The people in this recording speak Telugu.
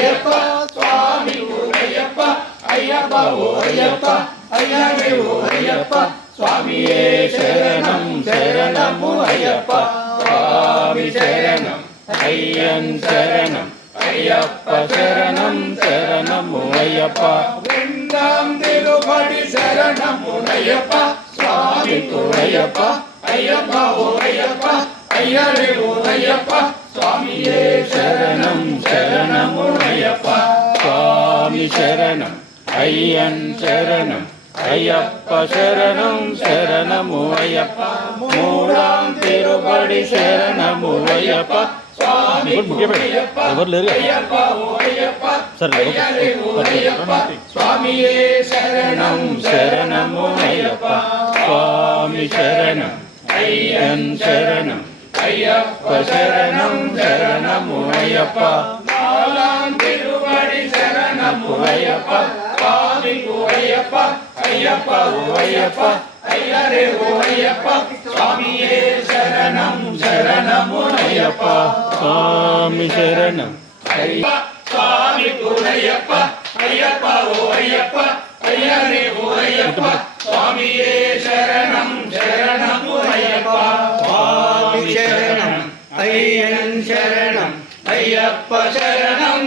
అయ్యప్ప స్వామి అయ్యప్ప అయ్యప్ప ఓ అయ్యప్ప అయ్యప్ప ఓ అయ్యప్ప స్వామియే శరణం శరణము అయ్యప్ప స్వామి శరణం అయ్యన్ శరణం అయ్యప్ప శరణం శరణము అయ్యప్ప బృందం తిరుపతి శరణము అయ్యప్ప స్వామి అయ్యప్ప అయ్యప్ప ఓ అయ్యప్ప అయ్యప్ప ఓ అయ్యప్ప స్వామియే శరణం శరణము అయ్యప్ప స్వామి శరణం అయ్యన్ శరణం అయ్యప్ప శరణం శరణము అయ్యప్ప మూడాం తిరుపతి శరణము అయ్యప్ప స్వామి ఎవరు లేరు సరే స్వామియే శరణం శరణము అయ్యప్ప స్వామి శరణం అయ్యన్ శరణం అయ్యప్ప శరణం శరణము అయ్యప్ప నాలాం తిరుపతి శరణము అయ్యప్ప స్వామి అయ్యప్ప అయ్యప్ప ఓ అయ్యప్ప అయ్యప్ప ఓ అయ్యప్ప స్వామియే శరణం శరణము అయ్యప్ప స్వామి శరణం అయ్యప్ప స్వామి అయ్యప్ప అయ్యప్ప ఓ అయ్యప్ప అయ్యప్ప ఓ అయ్యప్ప స్వామియే శరణం శరణము అయ్యప్ప స్వామి శరణం అయ్యన్ శరణం అయ్యప్ప శరణం